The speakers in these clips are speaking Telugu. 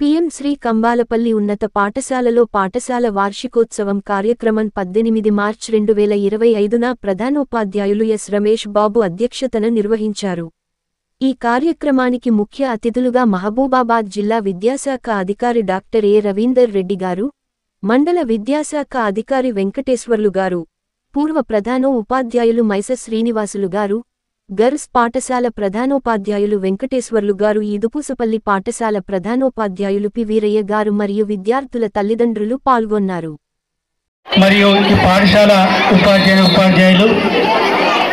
పీఎం శ్రీ కంబాలపల్లి ఉన్నత పాఠశాలలో పాఠశాల వార్షికోత్సవం కార్యక్రమం 18 మార్చి 2025న ప్రధానోపాధ్యాయులు ఎస్ రమేష్ బాబు అధ్యక్షతన నిర్వహించారు. ఈ కార్యక్రమానికి ముఖ్య అతిథులుగా మహబూబాబాద్ జిల్లా విద్యాశాఖ అధికారి డాక్టర్ ఏ రవీందర్ రెడ్డి గారు, మండల విద్యాశాఖ అధికారి వెంకటేశ్వర్లు గారు, పూర్వ ప్రధానో ఉపాధ్యాయులు మైస శ్రీనివాసులు గారు, గర్ల్స్ పాఠశాల ప్రధానోపాధ్యాయులు వెంకటేశ్వర్లు గారు, ఈదుపూసపల్లి పాఠశాల ప్రధానోపాధ్యాయులు పి వీరయ్య గారు మరియు విద్యార్థుల తల్లిదండ్రులు పాల్గొన్నారు. మరియు ఈ పాఠశాల ఉపాధ్యాయులు,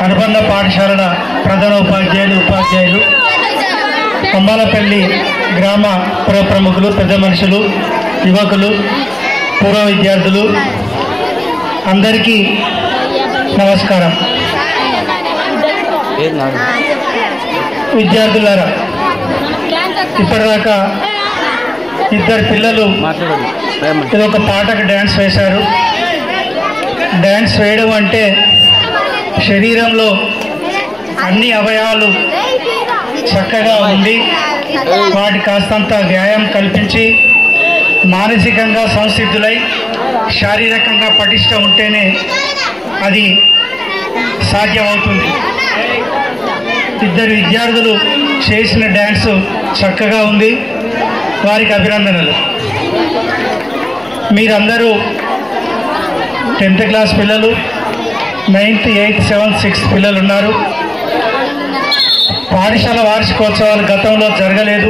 అనుబంధ పాఠశాలల ప్రధానోపాధ్యాయులు, కంబాలపల్లి గ్రామ పుర ప్రముఖులు, పెద్ద మనుషులు, యువకులు, పూర్వ విద్యార్థులు అందరికీ నమస్కారం. విద్యార్థులారా, ఇప్పటిదాకా ఇద్దరు పిల్లలు ఒక పాటకు డ్యాన్స్ వేశారు. డ్యాన్స్ వేయడం అంటే శరీరంలో అన్ని అవయవాలు చక్కగా ఉండి వాటి కాస్తంత వ్యాయామం కల్పించి మానసికంగా సంసిద్ధులై శారీరకంగా పటిష్టం ఉంటేనే అది సాధ్యమవుతుంది. ఇద్దరు విద్యార్థులు చేసిన డ్యాన్సు చక్కగా ఉంది, వారికి అభినందనలు. మీరందరూ 10th క్లాస్ పిల్లలు, 9th, 8th, 7th, 6th పిల్లలు ఉన్నారు. పాఠశాల వార్షికోత్సవాలు గతంలో జరగలేదు,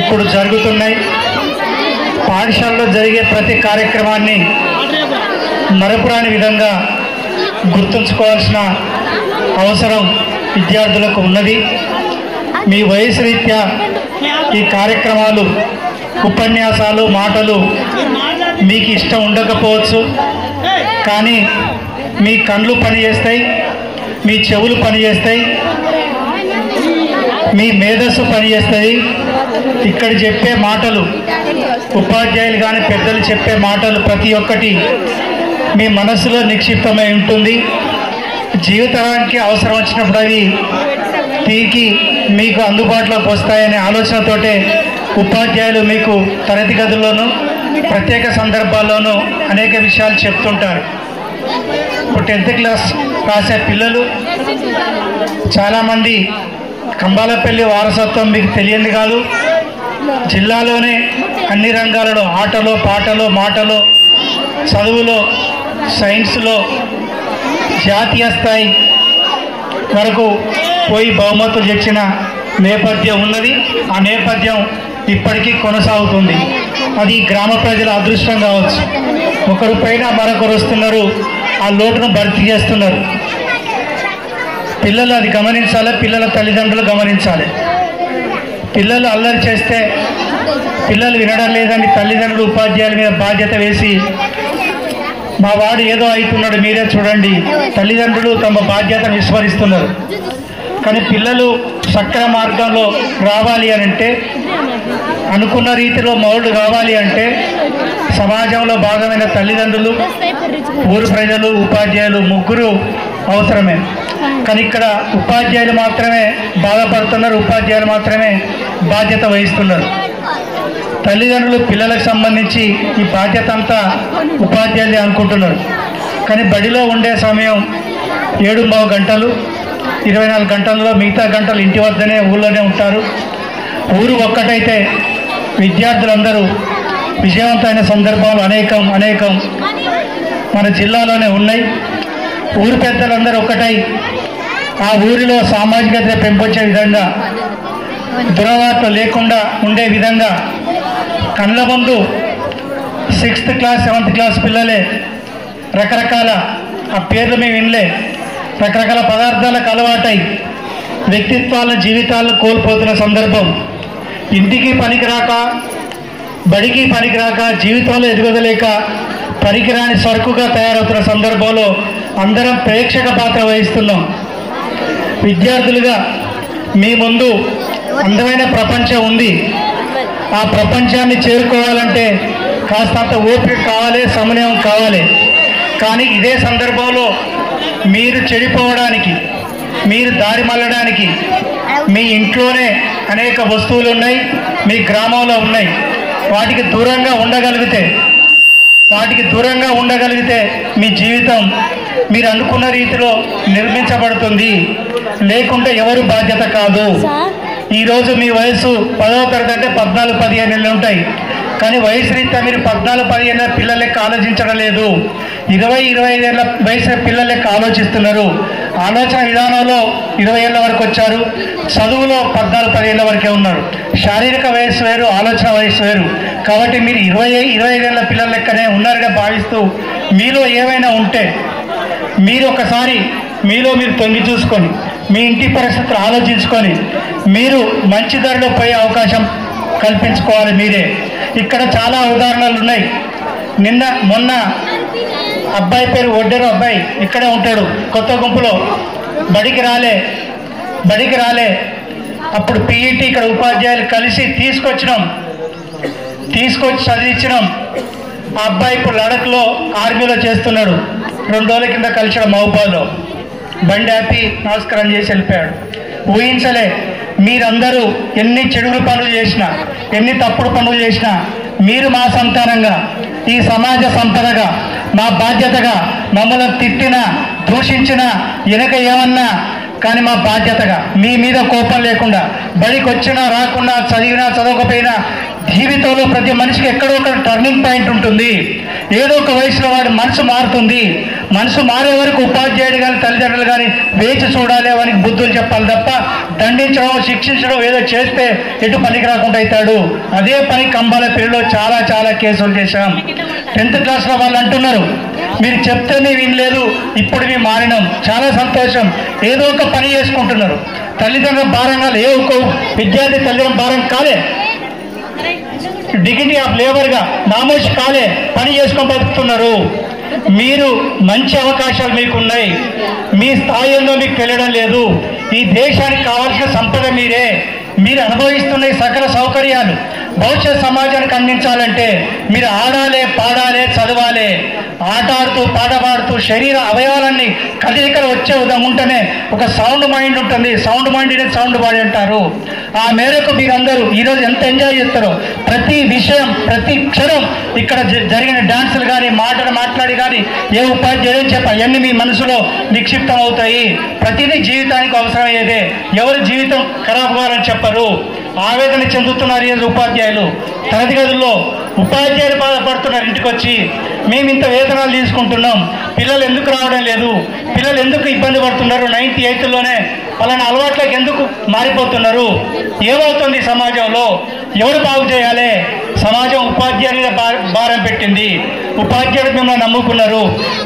ఇప్పుడు జరుగుతున్నాయి. పాఠశాలలో జరిగే ప్రతి కార్యక్రమాన్ని మరపురాని విధంగా గుర్తుంచుకోవాల్సిన అవసరం విద్యార్థులకు ఉన్నది. మీ వయసు రీత్యా ఈ కార్యక్రమాలు, ఉపన్యాసాలు, మాటలు మీకు ఇష్టం ఉండకపోవచ్చు, కానీ మీ కళ్ళు పనిచేస్తాయి, మీ చెవులు పనిచేస్తాయి, మీ మేధస్సు పనిచేస్తుంది. ఇక్కడ చెప్పే మాటలు, ఉపాధ్యాయులు కానీ పెద్దలు చెప్పే మాటలు ప్రతి ఒక్కటి మీ మనస్సులో నిక్షిప్తమై ఉంటుంది. జీవితానికి అవసరం వచ్చినప్పుడు అవి తిరిగి మీకు అందుబాటులోకి వస్తాయనే ఆలోచనతోటే ఉపాధ్యాయులు మీకు తరగతి గదుల్లోనూ ప్రత్యేక సందర్భాల్లోనూ అనేక విషయాలు చెప్తుంటారు. ఇప్పుడు 10th క్లాస్ రాసే పిల్లలు చాలామంది కంబాలపల్లి వారసత్వం మీకు తెలియంది కాదు. జిల్లాలోనే అన్ని రంగాలలో ఆటలో, పాటలో, మాటలో, చదువులో, సైన్స్లో జాతీయ స్థాయి వరకు పోయి బహుమతులు తెచ్చిన నేపథ్యం ఉన్నది. ఆ నేపథ్యం ఇప్పటికీ కొనసాగుతుంది. అది గ్రామ ప్రజల అదృష్టం కావచ్చు. ఒకరు పైన మరొకరు వస్తున్నారు, ఆ లోటును భర్తీ చేస్తున్నారు. పిల్లలు అది గమనించాలి, పిల్లల తల్లిదండ్రులు గమనించాలి. పిల్లలు అల్లరి చేస్తే పిల్లలు వినడం లేదని తల్లిదండ్రులు ఉపాధ్యాయుల మీద బాధ్యత వేసి మా వాడు ఏదో అవుతున్నాడు మీరే చూడండి, తల్లిదండ్రులు తమ బాధ్యతను విస్మరిస్తున్నారు. కానీ పిల్లలు సక్రమ మార్గంలో రావాలి అంటే, అనుకున్న రీతిలో మౌళ్ళు కావాలి అంటే సమాజంలో భాగమైన తల్లిదండ్రులు, ఊరు ప్రజలు, ఉపాధ్యాయులు ముగ్గురు అవసరమే. కానీ ఇక్కడ ఉపాధ్యాయులు మాత్రమే బాధపడుతున్నారు, ఉపాధ్యాయులు మాత్రమే బాధ్యత వహిస్తున్నారు. తల్లిదండ్రులు పిల్లలకు సంబంధించి ఈ బాధ్యత అంతా ఉపాధ్యాయులే అనుకుంటున్నారు. కానీ బడిలో ఉండే సమయం 7.5 గంటలు, 24 గంటల్లో మిగతా గంటలు ఇంటి వద్దనే ఊళ్ళోనే ఉంటారు. ఊరు ఒక్కటైతే విద్యార్థులందరూ విజయవంతమైన సందర్భాలు అనేకం మన జిల్లాలోనే ఉన్నాయి. ఊరు పెద్దలందరూ ఒక్కటై ఆ ఊరిలో సామాజికత పెంపొచ్చే విధంగా, దురలవాట్లు లేకుండా ఉండే విధంగా కళ్ళ ముందు 6th క్లాస్ 7th క్లాస్ పిల్లలే రకరకాల, ఆ పేర్లు మేము వినలే, రకరకాల పదార్థాలకు అలవాటై వ్యక్తిత్వాలను, జీవితాలను కోల్పోతున్న సందర్భం. ఇంటికి పనికిరాక, బడికి పనికిరాక, జీవితంలో ఎదుగుదలేక పనికిరాని సరుకుగా తయారవుతున్న సందర్భంలో అందరం ప్రేక్షక పాత్ర వహిస్తున్నాం. విద్యార్థులుగా మీ ముందు అందమైన ప్రపంచం ఉంది. ఆ ప్రపంచాన్ని చేరుకోవాలంటే కాస్తంత ఓపిక కావాలి, సమన్వయం కావాలి. కానీ ఇదే సందర్భంలో మీరు చెడిపోవడానికి, మీరు దారి మళ్ళడానికి, మీ ఇంట్లోనే అనేక వస్తువులు ఉన్నాయి, మీ గ్రామంలో ఉన్నాయి. వాటికి దూరంగా ఉండగలిగితే మీ జీవితం మీరు అనుకున్న రీతిలో నిర్మించబడుతుంది. లేకుంటే ఎవరు బాధ్యత కాదు. ఈరోజు మీ వయసు 10వ తరగతి అంటే 14-15 ఏళ్ళు ఉంటాయి. కానీ వయసు రీత్యా మీరు 14-15 ఏళ్ళ పిల్లల లెక్క ఆలోచించడం లేదు. 20-25 ఏళ్ళ వయసు పిల్లల లెక్క ఆలోచిస్తున్నారు. ఆలోచన విధానంలో 20 ఏళ్ళ వరకు వచ్చారు, చదువులో 14-10 ఏళ్ళ వరకే ఉన్నారు. శారీరక వయస్సు వేరు, ఆలోచన వయస్సు వేరు. కాబట్టి మీరు 20-25 ఏళ్ళ పిల్లల లెక్కనే ఉన్నారుగా భావిస్తూ మీలో ఏమైనా ఉంటే మీరు ఒకసారి మీలో మీరు తొంగి చూసుకొని మీ ఇంటి పరిస్థితులు ఆలోచించుకొని మీరు మంచి దారిలో పోయే అవకాశం కల్పించుకోవాలి మీరే. ఇక్కడ చాలా ఉదాహరణలు ఉన్నాయి. మొన్న అబ్బాయి పేరు ఒడ్డెరు అబ్బాయి ఇక్కడే ఉంటాడు, కొత్త గుంపులో. బడికి రాలే అప్పుడు పీఈటీ ఇక్కడ ఉపాధ్యాయులు కలిసి తీసుకొచ్చి చదివించినాం. ఆ అబ్బాయి ఇప్పుడు లడఖ్లో ఆర్మీలో చేస్తున్నాడు. 2 రోజుల కింద కలిసాడు మహబూబాలో. బండి ఆపి నమస్కారం చేసి వెళ్ళిపోయాడు. ఊహించలే మీరందరూ ఎన్ని చెడుగుల పనులు చేసినా, ఎన్ని తప్పుడు పనులు చేసినా మీరు మా సంతానంగా, ఈ సమాజ సంపదగా, మా బాధ్యతగా మమ్మల్ని తిట్టినా దూషించినా వెనక ఏమన్నా కానీ మా బాధ్యతగా మీ మీద కోపం లేకుండా బడికి వచ్చినా రాకుండా చదివినా చదవకపోయినా జీవితంలో ప్రతి మనిషికి ఎక్కడో ఒక టర్నింగ్ పాయింట్ ఉంటుంది. ఏదో ఒక వయసులో వాడి మనసు మారుతుంది. మనసు మారే వరకు ఉపాధ్యాయుడు కానీ తల్లిదండ్రులు కానీ వేచి చూడాలి, వానికి బుద్ధులు చెప్పాలి తప్ప దండించడం శిక్షించడం ఏదో చేస్తే ఎటు పనికి రాకుండా అవుతాడు. అదే పని కంబాలపల్లిలో చాలా కేసులు చేశాం. 10th క్లాస్లో వాళ్ళు అంటున్నారు మీరు చెప్తేనే వినలేదు, ఇప్పుడు మేము మారినాం. చాలా సంతోషం. ఏదో ఒక పని చేసుకుంటున్నారు. తల్లిదండ్రుల భారంగా ఏ ఒక్క విద్యార్థి తల్లిదండ్రుల భారం కాలే, డిగ్నిటీ ఆఫ్ లేబర్గా నామోషి కాలే, పని చేసుకొని బతుకుతున్నారు. మీరు మంచి అవకాశాలు మీకున్నాయి. మీ స్థాయిలో మీకు తెలియడం లేదు. ఈ దేశానికి కావాల్సిన సంపద మీరే. మీరు అనుభవిస్తున్న ఈ సకల సౌకర్యాలు భవిష్యత్ సమాజానికి అందించాలంటే మీరు ఆడాలి, పాడాలి, చదవాలి. ఆట ఆడుతూ పాట పాడుతూ శరీర అవయవాలన్నీ కదలికలు వచ్చే విధంగా ఉంటేనే ఒక సౌండ్ మైండ్ ఉంటుంది. సౌండ్ మైండ్ అనేది సౌండ్ బాడీ అంటారు. ఆ మేరకు మీరందరూ ఈరోజు ఎంత ఎంజాయ్ చేస్తారో, ప్రతి విషయం ప్రతి క్షణం ఇక్కడ జరిగిన డాన్సులు కానీ మాట్లాడి కానీ ఏ ఉపాధ్యాయుడు చెప్ప అవన్నీ మీ మనసులో నిక్షిప్తం అవుతాయి. ప్రతిదీ జీవితానికి అవసరమయ్యేదే. ఎవరు జీవితం ఖరాబ్ కావాలని చెప్పరు. ఆవేదన చెందుతున్నారు ఈరోజు ఉపాధ్యాయులు. తరగతి గదుల్లో ఉపాధ్యాయులు బాధపడుతున్నారు. ఇంటికి వచ్చి మేము ఇంత వేతనాలు తీసుకుంటున్నాం, పిల్లలు ఎందుకు రావడం లేదు, పిల్లలు ఎందుకు ఇబ్బంది పడుతున్నారు, 98లోనే వాళ్ళని అలవాట్లకు ఎందుకు మారిపోతున్నారు, ఏమవుతుంది సమాజంలో, ఎవరు బాగు చేయాలి? సమాజం ఉపాధ్యాయుల మీద భారం పెట్టింది. ఉపాధ్యాయులు మిమ్మల్ని నమ్ముకున్నారు.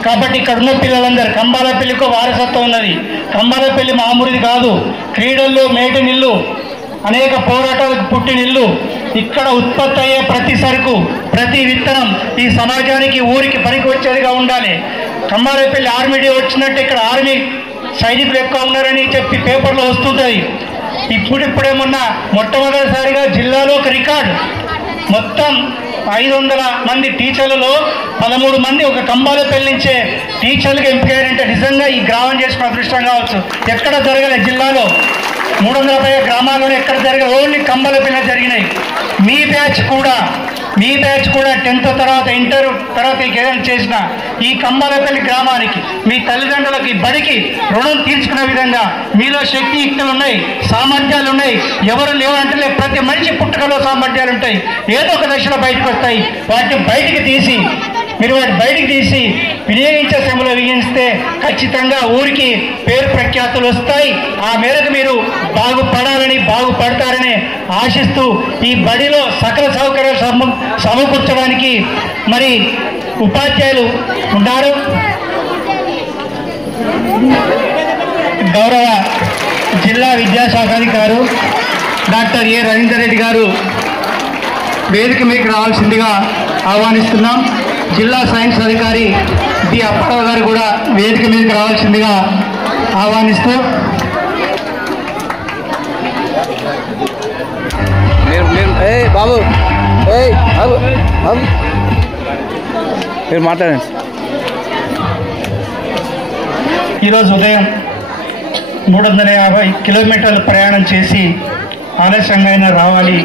కాబట్టి ఇక్కడ ఉన్న పిల్లలందరూ కంబాలపల్లికి వారసత్వం ఉన్నది. కంబాలపల్లి మామూలుది కాదు. క్రీడల్లో మేటి నిల్లు, అనేక పోరాటాలకు పుట్టినిల్లు. ఇక్కడ ఉత్పత్తి అయ్యే ప్రతి సరుకు ప్రతి విత్తనం ఈ సమాజానికి ఊరికి పనికి వచ్చేదిగా ఉండాలి. కంబాలపల్లి ఆర్మీ డే వచ్చినట్టు ఇక్కడ ఆర్మీ సైనికులు ఎక్కువ ఉన్నారని చెప్పి పేపర్లో వస్తుంటుంది. ఇప్పుడేమన్నా మొట్టమొదటిసారిగా జిల్లాలో ఒక రికార్డు, మొత్తం 500 మంది టీచర్లలో 13 మంది ఒక కంబాలపల్లి నుంచే టీచర్లుగా ఎంపికయ్యారంటే నిజంగా ఈ గ్రామం చేసుకున్న అదృష్టం కావచ్చు. ఎక్కడ జరగలే జిల్లాలో 350 గ్రామాల్లోనే ఎక్కడ జరగలేదు, ఓన్లీ కంబాలపల్లి జరిగినాయి. మీ బ్యాచ్ కూడా 10th తర్వాత ఇంటర్ తర్వాత ఏదైనా చేసిన ఈ కంబాలపల్లి గ్రామానికి మీ తల్లిదండ్రులకి బడికి రుణం తీర్చుకునే విధంగా మీలో శక్తియుక్తులు ఉన్నాయి, సామర్థ్యాలు ఉన్నాయి. ఎవరు లేవంటే ప్రతి మనిషి పుట్టుకలో సామర్థ్యాలు ఉంటాయి. ఏదో ఒక దశలో బయటకు వస్తాయి. వాటిని బయటికి తీసి వినియోగించే శ్రమలో వినియోగిస్తే ఖచ్చితంగా ఊరికి పేరు ప్రఖ్యాతులు వస్తాయి. ఆ మేరకు మీరు బాగుపడతారని ఆశిస్తూ ఈ బడిలో సకల సౌకర్యాలు సమకూర్చడానికి మరి ఉపాధ్యాయులు ఉన్నారు. గౌరవ జిల్లా విద్యాశాఖ అధికారు డాక్టర్ ఏ రవీందర్ రెడ్డి గారు వేదిక మీకు రావాల్సిందిగా ఆహ్వానిస్తున్నాం. జిల్లా సైన్స్ అధికారి బి అప్పారావు గారు కూడా వేదిక మీదకి రావాల్సిందిగా ఆహ్వానిస్తూ బాబు మీరు మాట్లాడండి. ఈరోజు ఉదయం 350 కిలోమీటర్లు ప్రయాణం చేసి ఆలస్యంగా అయినా రావాలి,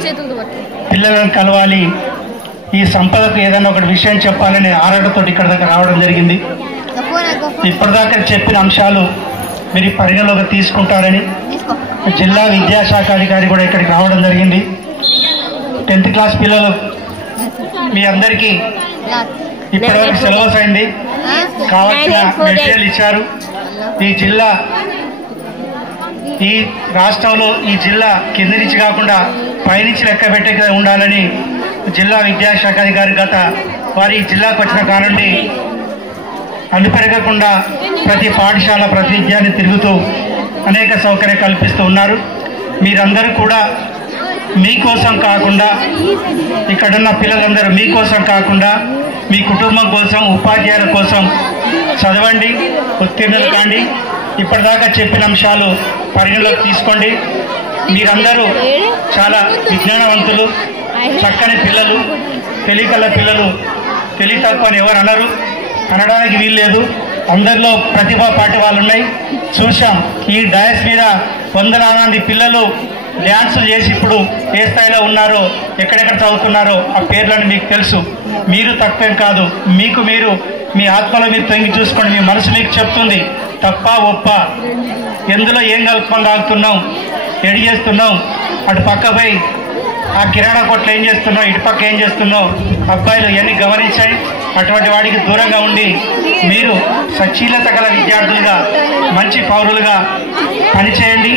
పిల్లలను కలవాలి, ఈ సంపదకు ఏదైనా ఒకటి విషయం చెప్పాలని ఆరాటతో ఇక్కడ దాకా రావడం జరిగింది. ఇప్పటిదాకా చెప్పిన అంశాలు మీరు పరిగణలోకి తీసుకుంటారని జిల్లా విద్యాశాఖ అధికారి కూడా ఇక్కడికి రావడం జరిగింది. 10th క్లాస్ పిల్లలు మీ అందరికీ ఇప్పటివరకు సిలబస్ అయింది, కావాల్సిన మెటీరియల్ ఇచ్చారు. ఈ రాష్ట్రంలో ఈ జిల్లా కింది నుంచి కాకుండా పైనుంచి లెక్క పెట్టే ఉండాలని జిల్లా విద్యాశాఖ అధికారి గత వారి జిల్లాకు వచ్చిన కానుండి అడ్డు పెరగకుండా ప్రతి పాఠశాల ప్రతి విద్యాన్ని తిరుగుతూ అనేక సౌకర్యాలు కల్పిస్తూ ఉన్నారు. మీరందరూ కూడా మీకోసం కాకుండా, ఇక్కడున్న పిల్లలందరూ మీకోసం కాకుండా మీ కుటుంబం కోసం, ఉపాధ్యాయుల కోసం చదవండి, ఉత్తీర్ణులు కాండి. ఇప్పటిదాకా చెప్పిన అంశాలు పరిగణలోకి తీసుకోండి. మీరందరూ చాలా విజ్ఞానవంతులు, చక్కని పిల్లలు, తెలివికల్ల పిల్లలు. తెలివి తక్కువ అని ఎవరు అనరు, అనడానికి వీల్లేదు. అందరిలో ప్రతిభా పాటి వాళ్ళు ఉన్నాయి, చూసాం. ఈ డయాస్ మీద వందలాది మంది పిల్లలు డ్యాన్సులు చేసి ఇప్పుడు ఏ స్థాయిలో ఉన్నారో, ఎక్కడెక్కడ చదువుతున్నారో ఆ పేర్లను మీకు తెలుసు. మీరు తక్కువేం కాదు, మీకు మీరు మీ ఆత్మలో మీరు తొంగి చూసుకోండి. మీ మనసు మీకు చెప్తుంది తప్ప ఒప్ప, ఎందులో ఏం కలుపుకొని తాగుతున్నాం, ఎడి చేస్తున్నాం, అటు పక్క పోయి ఆ కిరాణా కొట్లు ఏం చేస్తున్నావు, ఇటు పక్క ఏం చేస్తున్నావు, అబ్బాయిలు ఇవన్నీ గమనించాయి. అటువంటి వాడికి దూరంగా ఉండి మీరు సచ్చీలత గల విద్యార్థులుగా, మంచి పౌరులుగా పనిచేయండి.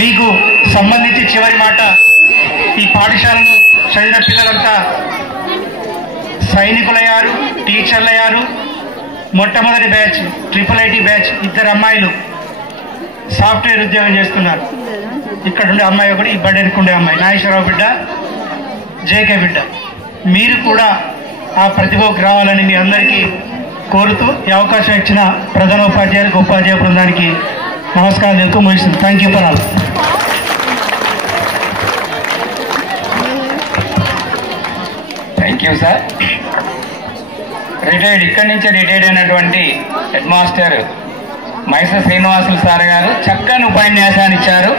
మీకు సంబంధించి చివరి మాట, ఈ పాఠశాలను చదివిన పిల్లలంతా సైనికులయ్యారు, టీచర్లయ్యారు. మొట్టమొదటి బ్యాచ్ IIIT బ్యాచ్ 2 అమ్మాయిలు సాఫ్ట్వేర్ ఉద్యోగం చేస్తున్నారు. ఇక్కడ ఉండే అమ్మాయి ఒకటి, ఈ బడ్డెనికి ఉండే అమ్మాయి నాగేశ్వరరావు బిడ్డ, జేకే బిడ్డ. మీరు కూడా ఆ ప్రతిభకు రావాలని మీ అందరికీ కోరుతూ ఈ అవకాశం ఇచ్చిన ప్రధానోపాధ్యాయులకు, ఉపాధ్యాయ బృందానికి నమస్కారం తెలుపు ముగిస్తుంది. Thank you for all. Thank you sir. ఇక్కడి నుంచి రిటైర్డ్ అయినటువంటి headmaster Mysore Srinivasulu sir గారు చక్కని ఉపన్యాసాన్ని ఇచ్చారు.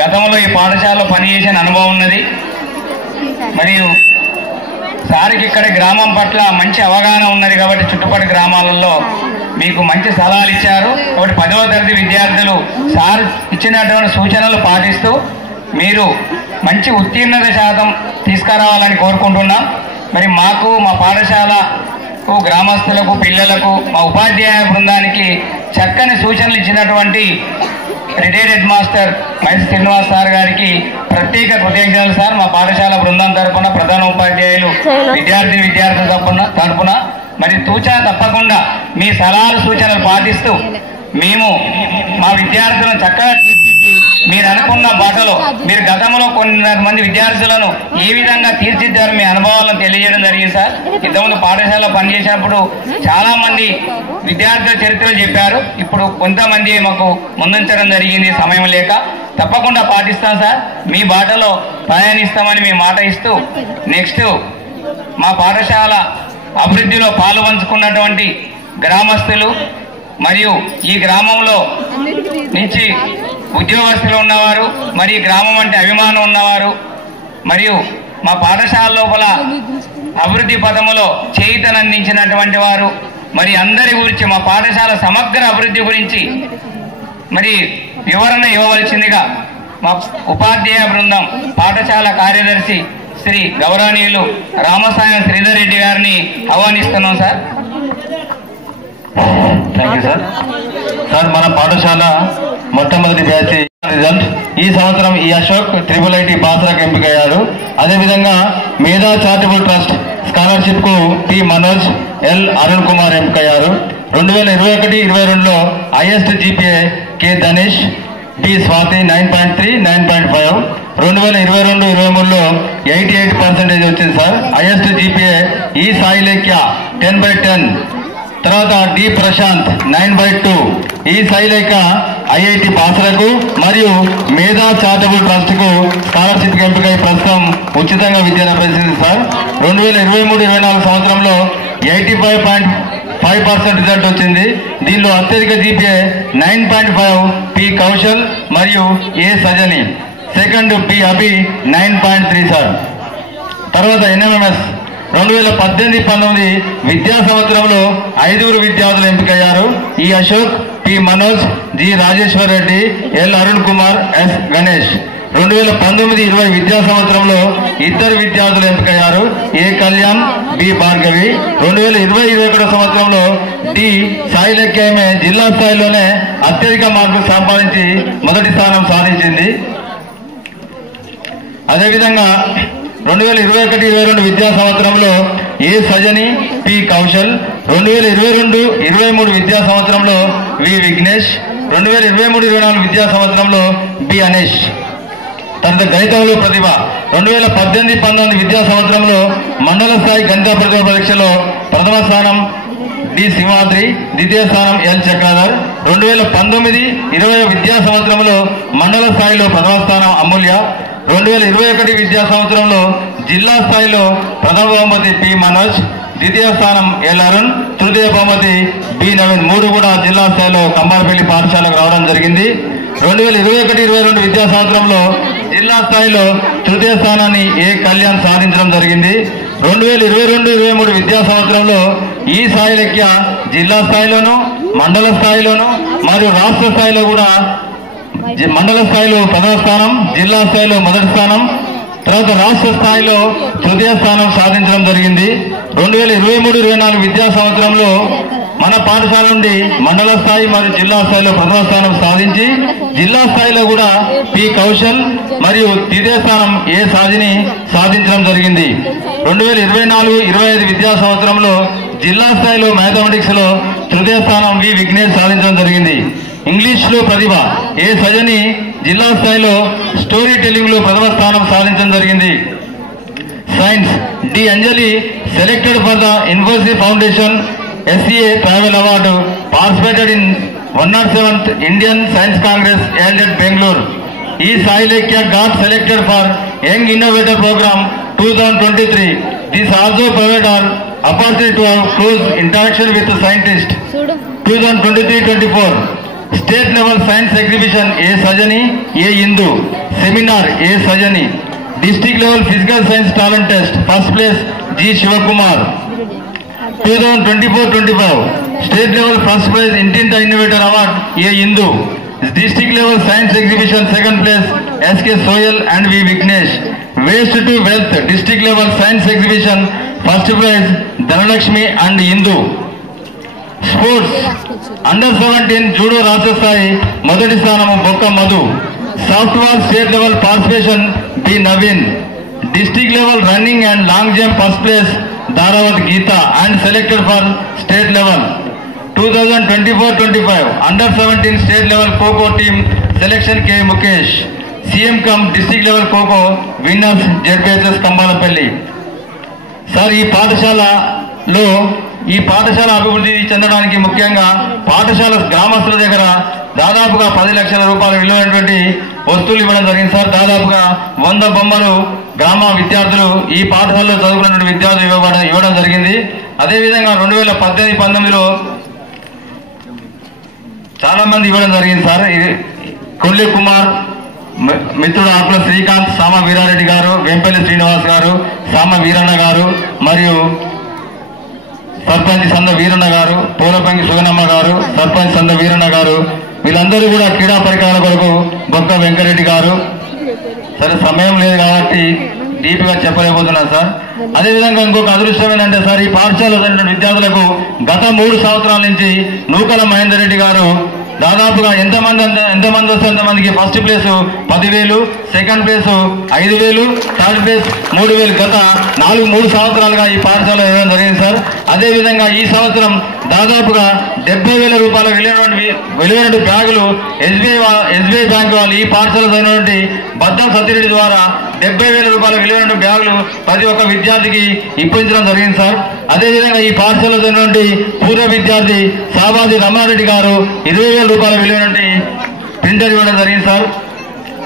గతంలో ఈ పాఠశాలలో పనిచేసిన అనుభవం ఉన్నది. మరియు సార్కి ఇక్కడ గ్రామం పట్ల మంచి అవగాహన ఉన్నది కాబట్టి చుట్టుపక్కల గ్రామాలలో మీకు మంచి సలహాలు ఇచ్చారు. కాబట్టి 10వ తరగతి విద్యార్థులు సార్ ఇచ్చినటువంటి సూచనలు పాటిస్తూ మీరు మంచి ఉత్తీర్ణత శాతం తీసుకురావాలని కోరుకుంటున్నాం. మరి మాకు, మా పాఠశాలకు, గ్రామస్తులకు, పిల్లలకు, మా ఉపాధ్యాయ బృందానికి చక్కని సూచనలు ఇచ్చినటువంటి retired head master Mysore Srinivas sir గారికి ప్రత్యేక కృతజ్ఞతలు సార్. మా పాఠశాల బృందం తరపున, ప్రధాన ఉపాధ్యాయులు, విద్యార్థుల తరపున మరి తూచా తప్పకుండా మీ సలహాలు, సూచనలు పాటిస్తూ మేము మా విద్యార్థులను చక్కగా తీర్చిదిద్ది మీరు అనుకున్న బాటలో, మీరు గతంలో కొంతమంది విద్యార్థులను ఏ విధంగా తీర్చిదిద్దారు మీ అనుభవాలను తెలియజేయడం జరిగింది సార్. ఇంతకుముందు పాఠశాలలో పనిచేసినప్పుడు చాలా మంది విద్యార్థుల చరిత్రలు చెప్పారు. ఇప్పుడు కొంతమంది మాకు ముందుంచడం జరిగింది సమయం లేక. తప్పకుండా పాటిస్తాం సార్. మీ బాటలో ప్రయాణిస్తామని మీ మాట ఇస్తూ నెక్స్ట్ మా పాఠశాల అభివృద్ధిలో పాలు పంచుకున్నటువంటి గ్రామస్తులు మరియు ఈ గ్రామంలో నుంచి ఉద్యోగస్తులు ఉన్నవారు, మరి ఈ గ్రామం అంటే అభిమానం ఉన్నవారు, మరియు మా పాఠశాల లోపల అభివృద్ధి పథములో చేయూతనందించినటువంటి వారు, మరి అందరి గురించి, మా పాఠశాల సమగ్ర అభివృద్ధి గురించి మరి వివరణ ఇవ్వవలసిందిగా మా ఉపాధ్యాయ బృందం పాఠశాల కార్యదర్శి శ్రీ గౌరవనీయులు రామసాయం శ్రీధర్ రెడ్డి గారిని ఆహ్వానిస్తున్నాం sir. Thank you sir. Sir, మన పాఠశాల మొట్టమొదటి బ్యాచ్ రిజల్ట్ ఈ సంవత్సరం ఈ అశోక్ IIIT బాసరాకు ఎంపికయ్యారు. అదేవిధంగా మేధా చారిటబుల్ ట్రస్ట్ స్కాలర్షిప్ కు టి మనోజ్, ఎల్ అరుణ్ కుమార్ ఎంపికయ్యారు. 2021-22లో highest GPA K Dhanesh, T Swathi 9.3, 9.5. 2022-23లో 88% వచ్చింది సార్. హైయెస్ట్ GPA ఈ సాయి లేఖ్య 10/10. తర్వాత డి ప్రశాంత్ 9/2. ఈ శైలేఖ IIT బాసరకు మరియు మేధా చారిటబుల్ ట్రస్ట్ కు స్కాలర్షిప్ ఎంపికై ప్రస్తుతం ఉచితంగా విద్యను అభ్యసించింది సార్. 2023-24 సంవత్సరంలో 5% రిజల్ట్ వచ్చింది. దీనిలో అత్యధిక జీపీఏ 9.5 పి కౌశల్ మరియు A Sajani, second P Abhi 9.3 sir. తర్వాత ఎన్ఎంఎంఎస్ 2018-19 విద్యా సంవత్సరంలో 5 విద్యార్థులు ఎంపికయ్యారు. E Ashok, P Manoj, G Rajeshwar Reddy, L Arun Kumar, S Ganesh. 2019-20 విద్యా సంవత్సరంలో 2 విద్యార్థులు ఎంపికయ్యారు. ఏ కళ్యాణ్, బి భార్గవి. 2020-21 సంవత్సరంలో డి సాయిలక్ష్మి జిల్లా స్థాయిలోనే అత్యధిక మార్కులు సంపాదించి మొదటి స్థానం సాధించింది. అదేవిధంగా 2021-22 విద్యా సంవత్సరంలో ఏ సజని, పి కౌశల్. 2022-23 విద్యా సంవత్సరంలో వి విఘ్నేష్. 2023-24 విద్యా సంవత్సరంలో బి అనేష్. తర్వాత గణితంలో ప్రతిభ 2018-19 విద్యా సంవత్సరంలో మండల స్థాయి గణిత ప్రతిభ పరీక్షలో ప్రథమ స్థానం డి సింహాద్రి, ద్వితీయ స్థానం ఎల్ చక్రధర్. 2019-20 విద్యా సంవత్సరంలో మండల స్థాయిలో ప్రథమ స్థానం అమూల్య. 2021 విద్యా సంవత్సరంలో జిల్లా స్థాయిలో ప్రథమ బహుమతి పి మనోజ్, ద్వితీయ స్థానం ఎల్ అరుణ్, తృతీయ బహుమతి బి నవీన్. 3 కూడా జిల్లా స్థాయిలో కంబారపల్లి పాఠశాలకు రావడం జరిగింది. 2021-22 విద్యా సంవత్సరంలో జిల్లా స్థాయిలో తృతీయ స్థానాన్ని ఏ కళ్యాణ్ సాధించడం జరిగింది. 2022-23 విద్యా సంవత్సరంలో ఈ సాయిలక్ష్య జిల్లా స్థాయిలోను, మండల స్థాయిలోను మరియు రాష్ట్ర స్థాయిలో కూడా మండల స్థాయిలో ప్రథమ స్థానం, జిల్లా స్థాయిలో మొదటి స్థానం, తర్వాత రాష్ట్ర స్థాయిలో తృతీయ స్థానం సాధించడం జరిగింది. 2023-24 విద్యా సంవత్సరంలో మన పాఠశాల నుండి మండల స్థాయి మరియు జిల్లా స్థాయిలో ప్రథమ స్థానం సాధించి జిల్లా స్థాయిలో కూడా పి కౌశల్ మరియు ద్వితీయ స్థానం ఏ సాజిని సాధించడం జరిగింది. 2024-25 విద్యా సంవత్సరంలో జిల్లా స్థాయిలో మ్యాథమెటిక్స్ లో తృతీయ స్థానం వి విఘ్నేష్ సాధించడం జరిగింది. ఇంగ్లీష్ లో ప్రతిభ ఏ సజని జిల్లా స్థాయిలో స్టోరీ టెల్లింగ్ లో ప్రథమ స్థానం సాధించడం జరిగింది. Science D Anjali selected for the Infosys Foundation SCA travel award, participated in 107th Indian Science Congress held at Bangalore. ఈ సాయిలక్ష్య got selected for Young Innovator Program 2023. This also provided her opportunity to have close interaction with the scientist. 2023-24 State Level Science Exhibition A Sajani, A Indu. Seminar A Sajani. District Level Physical Science Talent Test, first place G Shivakumar. 2024-25 State Level First Prize Intinta Innovator Award A Indu. District Level Science Exhibition second place SK Soyal and V Vignesh. Waste to Wealth District Level Science Exhibition first prize Dhanalakshmi and Indu. Sports Under 17 Judo Rajasthai మొదటి స్థానం బొక్క Madhu. Softball State Level Participation B Naveen. District Level Running and Long Jump first place Dharawat Geeta and selected for state level. 2024-25 Under 17 state level Kho team selection K Mukesh. CM cum district level Kho winners ZPHS Kambalapalli. Sir ఈ పాఠశాల అభివృద్ధి చెందడానికి ముఖ్యంగా పాఠశాల గ్రామస్తుల దగ్గర దాదాపుగా 10 లక్షల రూపాయల విలువైనటువంటి వస్తువులు ఇవ్వడం జరిగింది సార్. దాదాపుగా 100 బొమ్మలు గ్రామ విద్యార్థులు ఈ పాఠశాలలో చదువుకున్నటువంటి విద్యార్థులు ఇవ్వడం జరిగింది. అదేవిధంగా 2018-19లో చాలా మంది ఇవ్వడం జరిగింది సార్. కొల్లి కుమార్, మిత్రుడు ఆకుల శ్రీకాంత్, సామ వీరారెడ్డి గారు, వెంపల్లి శ్రీనివాస్ గారు, సామ వీరన్న గారు మరియు సర్పంచ్ సంద వీరన్న గారు, పూలపంగి సుగనమ్మ గారు, సర్పంచ్ సంద వీరన్న గారు, వీళ్ళందరూ కూడా క్రీడా పరికరాల కొరకు బొక్క వెంకరెడ్డి గారు. సరే సమయం లేదు కాబట్టి డీప్ గా చెప్పలేకపోతున్నారు సార్. అదేవిధంగా ఇంకొక అదృష్టం ఏంటంటే సార్, ఈ పాఠశాలలో చదివిన విద్యార్థులకు గత 3 సంవత్సరాల నుంచి నూకల మహేందర్ రెడ్డి గారు దాదాపుగా ఎంతమంది వస్తే ఎంతమందికి first place 10,000, second place 5,000, third place 3,000 గత 3 సంవత్సరాలుగా ఈ పాఠశాల ఇవ్వడం జరిగింది సార్. అదేవిధంగా ఈ సంవత్సరం దాదాపుగా 70,000 రూపాయల విలువైన బ్యాగులు ఎస్బీఐ బ్యాంక్ వాళ్ళు ఈ పాఠశాల చదివినటువంటి బద్దం సత్యరెడ్డి ద్వారా 70,000 రూపాయల విలువైన బ్యాగులు ప్రతి ఒక్క విద్యార్థికి ఇప్పించడం జరిగింది సార్. అదేవిధంగా ఈ పాఠశాల చదివినటువంటి పూర్వ విద్యార్థి సాబాది రమారెడ్డి గారు 20,000 రూపాయల విలువైన ప్రింటర్ ఇవ్వడం జరిగింది సార్.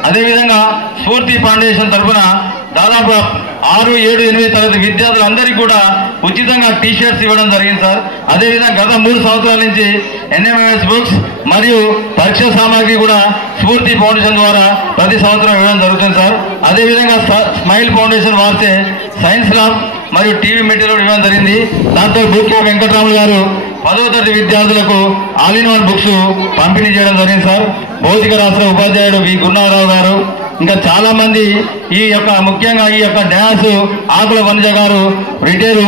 అదేవిధంగా స్ఫూర్తి ఫౌండేషన్ తరఫున దాదాపు 6, 7, 8 తరగతి విద్యార్థులందరికీ కూడా ఉచితంగా టీషర్ట్స్ ఇవ్వడం జరిగింది సార్. అదేవిధంగా గత 3 సంవత్సరాల నుంచి NMS బుక్స్ మరియు పరీక్ష సామాగ్రి కూడా స్ఫూర్తి ఫౌండేషన్ ద్వారా ప్రతి సంవత్సరం ఇవ్వడం జరుగుతుంది సార్. అదేవిధంగా స్మైల్ ఫౌండేషన్ వారితే సైన్స్ ల్యాబ్ మరియు టీవీ మెటీరియల్ ఇవ్వడం జరిగింది. దాంతో బుక్ వెంకటరాములు గారు 10వ తరగతి విద్యార్థులకు ఆల్ ఇన్ వన్ బుక్స్ పంపిణీ చేయడం జరిగింది సార్. భౌతిక శాస్త్ర ఉపాధ్యాయుడు వి గురునాథరావు గారు, ఇంకా చాలా మంది ముఖ్యంగా ఈ యొక్క డ్యాన్స్ ఆకుల వనజ గారు రిటైర్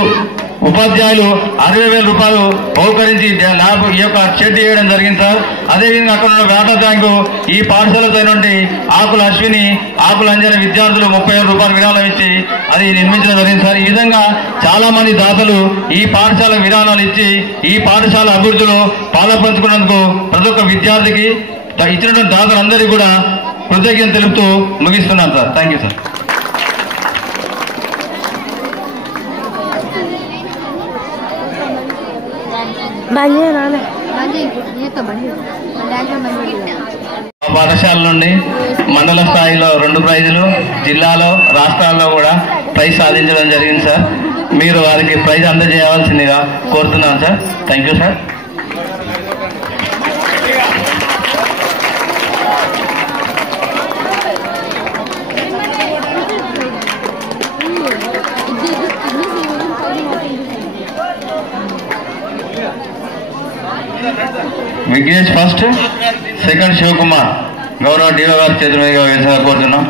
ఉపాధ్యాయులు 60,000 రూపాయలు బహుకరించి ల్యాబ్ ఈ యొక్క షెడ్ చేయడం జరిగింది సార్. అదేవిధంగా అక్కడ ఉన్న వాటర్ ట్యాంకు ఈ పాఠశాలతో నుండి ఆకుల అశ్విని, ఆకుల అంజన విద్యార్థులు 30,000 రూపాయలు విరాళం ఇచ్చి అది నిర్మించడం జరిగింది సార్. ఈ విధంగా చాలా మంది దాతలు ఈ పాఠశాల విరాళాలు ఇచ్చి ఈ పాఠశాల అభివృద్ధిలో పాల్పంచుకున్నందుకు ప్రతి ఒక్క విద్యార్థికి ఇచ్చినటువంటి దాతలందరికీ కూడా కృతజ్ఞత తెలుపుతూ ముగిస్తున్నాను సార్. Thank you sir. పాఠశాల నుండి మండల స్థాయిలో 2 ప్రైజులు, జిల్లాలో రాష్ట్రాల్లో కూడా ప్రైజ్ సాధించడం జరిగింది సార్. మీరు వారికి ప్రైజ్ అందజేయవలసిందిగా కోరుతున్నాను sir. Thank you sir. Vignesh first, second Shivakumar. గౌరవ డిఓ గారి చేతుల మీదుగా వేసగా కోరుతున్నాం.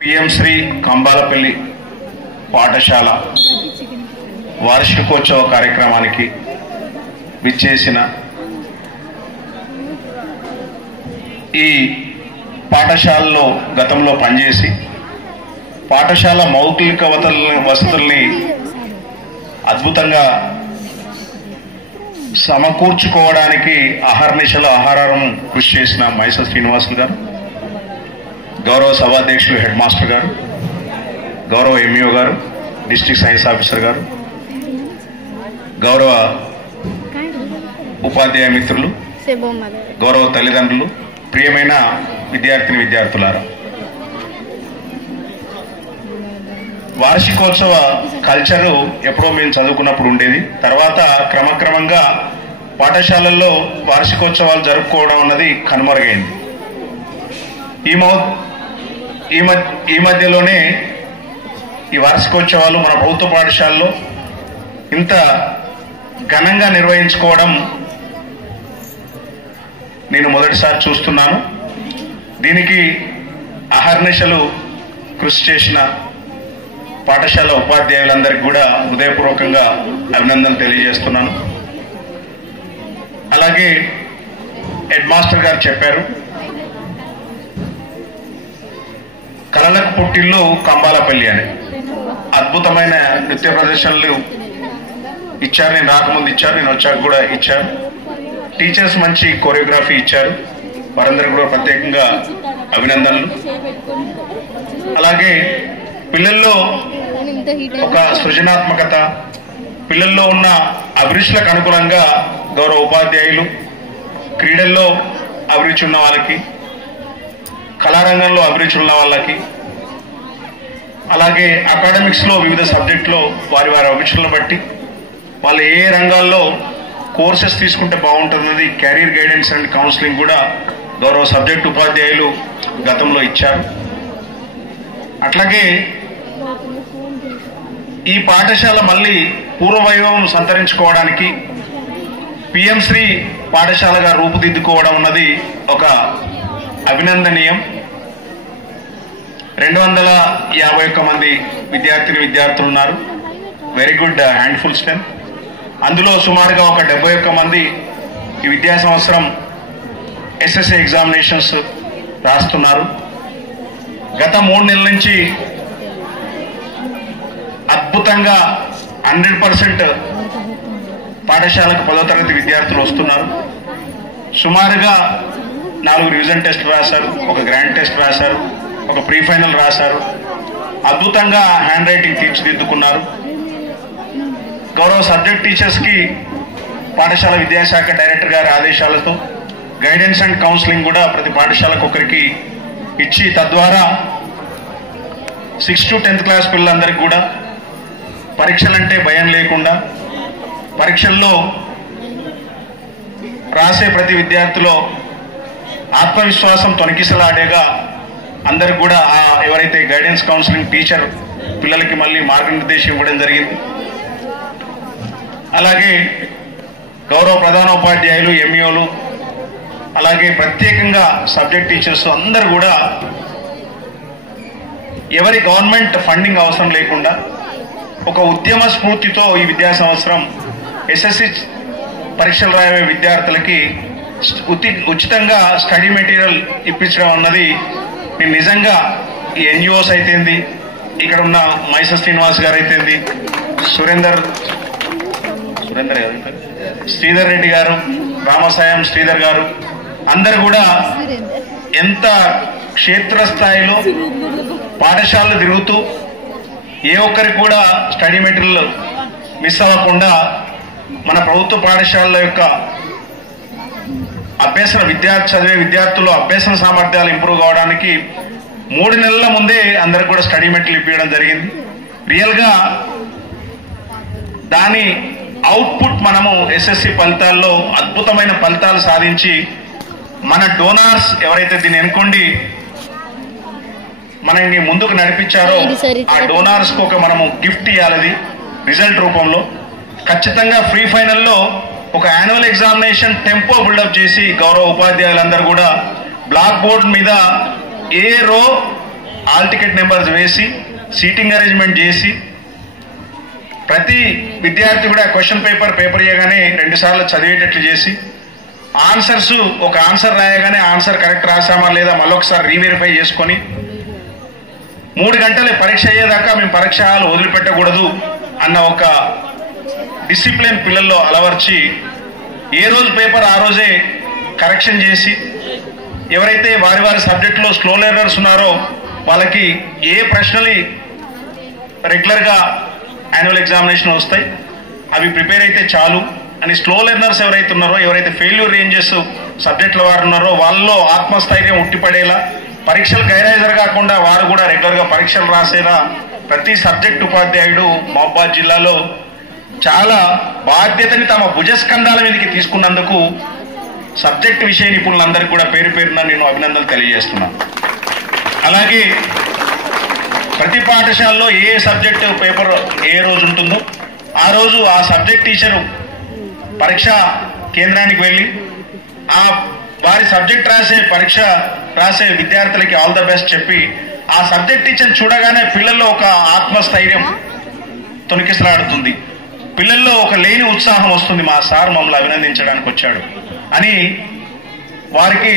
PM శ్రీ కంబాలపల్లి పాఠశాల వార్షికోత్సవ కార్యక్రమానికి విచ్చేసిన ఈ పాఠశాలలో గతంలో పనిచేసి పాఠశాల మౌలిక వసతుల్ని అద్భుతంగా సమకూర్చుకోవడానికి అహర్నిశల ఆహారం కృషి చేసిన మైస శ్రీనివాసులు గారు, గౌరవ సభాధ్యక్షులు హెడ్ మాస్టర్ గారు, గౌరవ ఎంఈఓ గారు, డిస్ట్రిక్ట్ సైన్స్ ఆఫీసర్ గారు, గౌరవ ఉపాధ్యాయ మిత్రులు, గౌరవ తల్లిదండ్రులు, ప్రియమైన విద్యార్థులారా, వార్షికోత్సవ కల్చరు ఎప్పుడో మేము చదువుకున్నప్పుడు ఉండేది. తర్వాత క్రమక్రమంగా పాఠశాలల్లో వార్షికోత్సవాలు జరుపుకోవడం అన్నది కనుమరుగైంది. ఈ మధ్యలోనే ఈ వార్షికోత్సవాలు మన ప్రభుత్వ పాఠశాలలో ఇంత ఘనంగా నిర్వహించుకోవడం నేను మొదటిసారి చూస్తున్నాను. దీనికి అహర్నిశలు కృషి చేసిన పాఠశాల ఉపాధ్యాయులందరికీ కూడా హృదయపూర్వకంగా అభినందనలు తెలియజేస్తున్నాను. అలాగే హెడ్ మాస్టర్ గారు చెప్పారు, కళలకు పుట్టిల్లు కంబాలపల్లి అని అద్భుతమైన నృత్య ప్రదర్శనలు ఇచ్చారు. నేను రాకముందు ఇచ్చారు, నేను వచ్చాక కూడా ఇచ్చారు. టీచర్స్ మంచి కోరియోగ్రఫీ ఇచ్చారు. వారందరికీ కూడా ప్రత్యేకంగా అభినందనలు. అలాగే పిల్లల్లో ఒక సృజనాత్మకత, పిల్లల్లో ఉన్న అభిరుచులకు అనుగుణంగా గౌరవ ఉపాధ్యాయులు క్రీడల్లో అభిరుచి ఉన్న వాళ్ళకి, కళారంగంలో అభిరుచి ఉన్న వాళ్ళకి, అలాగే అకాడమిక్స్లో వివిధ సబ్జెక్టులో వారి అభిరుచులను బట్టి వాళ్ళు ఏ రంగాల్లో కోర్సెస్ తీసుకుంటే బాగుంటుందన్నది కెరీర్ గైడెన్స్ అండ్ కౌన్సిలింగ్ కూడా గౌరవ సబ్జెక్ట్ ఉపాధ్యాయులు గతంలో ఇచ్చారు. అట్లాగే ఈ పాఠశాల మళ్ళీ పూర్వవైభవం సంతరించుకోవడానికి PM శ్రీ పాఠశాలగా రూపుదిద్దుకోవడం అన్నది ఒక అభినందనీయం. 251 మంది విద్యార్థులు ఉన్నారు. Very good handful strength. అందులో సుమారుగా ఒక 71 మంది ఈ విద్యా సంవత్సరం SSA ఎగ్జామినేషన్స్ రాస్తున్నారు. గత 3 నెలల నుంచి అద్భుతంగా 100% పాఠశాలకు 10వ తరగతి విద్యార్థులు వస్తున్నారు. సుమారుగా 4 రివిజన్ టెస్ట్ రాశారు, ఒక గ్రాండ్ టెస్ట్ రాశారు, ఒక ప్రీ ఫైనల్ రాశారు. అద్భుతంగా హ్యాండ్ రైటింగ్ తీర్చిదిద్దుకున్నారు. గౌరవ సబ్జెక్ట్ టీచర్స్కి పాఠశాల విద్యాశాఖ డైరెక్టర్ గారి ఆదేశాలతో గైడెన్స్ అండ్ కౌన్సిలింగ్ కూడా ప్రతి పాఠశాలకు ఒకరికి ఇచ్చి తద్వారా 6th to 10th క్లాస్ పిల్లలందరికీ కూడా పరీక్షలంటే భయం లేకుండా, పరీక్షల్లో రాసే ప్రతి విద్యార్థిలో ఆత్మవిశ్వాసం తొణికిసలాడేగా అందరికి కూడా ఎవరైతే గైడెన్స్ కౌన్సిలింగ్ టీచర్ పిల్లలకి మళ్ళీ మార్గనిర్దేశం ఇవ్వడం జరిగింది. అలాగే గౌరవ ప్రధానోపాధ్యాయులు, ఎంఈఓలు, అలాగే ప్రత్యేకంగా సబ్జెక్ట్ టీచర్స్ అందరూ కూడా ఎవరి గవర్నమెంట్ ఫండింగ్ అవసరం లేకుండా ఒక ఉద్యమ స్ఫూర్తితో ఈ విద్యా సంవత్సరం ఎస్ఎస్సి పరీక్షలు రాయే విద్యార్థులకి ఉచితంగా స్టడీ మెటీరియల్ ఇప్పించడం అన్నది నేను నిజంగా ఈ ఎన్జిఓస్ అయితేంది, ఇక్కడ ఉన్న మైస శ్రీనివాస్ గారు అయితేంది, శ్రీధర్ రెడ్డి గారు, రామసాయం శ్రీధర్ గారు అందరు కూడా ఎంత క్షేత్రస్థాయిలో పాఠశాలలు తిరుగుతూ ఏ ఒక్కరికి కూడా స్టడీ మెటీరియల్ మిస్ అవ్వకుండా మన ప్రభుత్వ పాఠశాలల యొక్క చదివే విద్యార్థుల్లో అభ్యసన సామర్థ్యాలు ఇంప్రూవ్ కావడానికి 3 నెలల ముందే అందరికి కూడా స్టడీ మెటీరియల్ ఇప్పించడం జరిగింది. రియల్గా దాని అవుట్పుట్ మనము ఎస్ఎస్సి ఫలితాల్లో అద్భుతమైన ఫలితాలు సాధించి మన డోనార్స్ ఎవరైతే దీన్ని ఎన్నుకోండి మనల్ని ముందుకు నడిపించారో ఆ డోనార్స్ కు మనము గిఫ్ట్ ఇవ్వాలి రిజల్ట్ రూపంలో. ఖచ్చితంగా ప్రీ ఫైనల్లో ఒక యాన్యువల్ ఎగ్జామినేషన్ టెంపో బిల్డప్ చేసి గౌరవ ఉపాధ్యాయులందరూ కూడా బ్లాక్ బోర్డ్ మీద ఏ రో ఆల్ టికెట్ నెంబర్స్ వేసి సీటింగ్ అరేంజ్మెంట్ చేసి ప్రతి విద్యార్థి కూడా క్వశ్చన్ పేపర్ ఇవ్వగానే 2 సార్లు చదివేటట్లు చేసి ఆన్సర్స్ ఒక ఆన్సర్ రాయగానే ఆన్సర్ కరెక్ట్ రాసామా లేదా మళ్ళొకసారి రీవెరిఫై చేసుకొని 3 గంటలే పరీక్ష అయ్యేదాకా మేము పరీక్ష హాలు వదిలిపెట్టకూడదు అన్న ఒక డిసిప్లిన్ పిల్లల్లో అలవర్చి ఏ రోజు పేపర్ ఆ రోజే కరెక్షన్ చేసి ఎవరైతే వారి సబ్జెక్టులో స్లో లెర్నర్స్ ఉన్నారో వాళ్ళకి ఏ ప్రశ్నలు రెగ్యులర్గా యాన్యువల్ ఎగ్జామినేషన్ వస్తాయి అవి ప్రిపేర్ అయితే చాలు అని స్లో లెర్నర్స్ ఎవరైతే ఉన్నారో, ఎవరైతే ఫెయిల్యూర్ రేంజెస్ సబ్జెక్టుల వారు ఉన్నారో వాళ్ళలో ఆత్మస్థైర్యం ఉట్టిపడేలా, పరీక్షలు గైరైజర్ కాకుండా వారు కూడా రెగ్యులర్గా పరీక్షలు రాసేలా ప్రతి సబ్జెక్ట్ ఉపాధ్యాయుడు మహబూబాబాద్ జిల్లాలో చాలా బాధ్యతని తమ భుజస్కంధాల మీదకి తీసుకున్నందుకు సబ్జెక్ట్ విషయ నిపుణులందరికీ కూడా పేరు పేరున నేను అభినందనలు తెలియజేస్తున్నాను. అలాగే ప్రతి పాఠశాలలో ఏ సబ్జెక్టు పేపర్ ఏ రోజు ఉంటుందో ఆ రోజు ఆ సబ్జెక్ట్ టీచరు పరీక్షా కేంద్రానికి వెళ్ళి వారి సబ్జెక్ట్ పరీక్ష రాసే విద్యార్థులకి ఆల్ ద బెస్ట్ చెప్పి ఆ సబ్జెక్ట్ టీచర్ చూడగానే పిల్లల్లో ఒక ఆత్మస్థైర్యం తొణికిసలాడుతుంది, పిల్లల్లో ఒక లేని ఉత్సాహం వస్తుంది. మా సార్ మమ్మల్ని అభినందించడానికి వచ్చాడు అని వారికి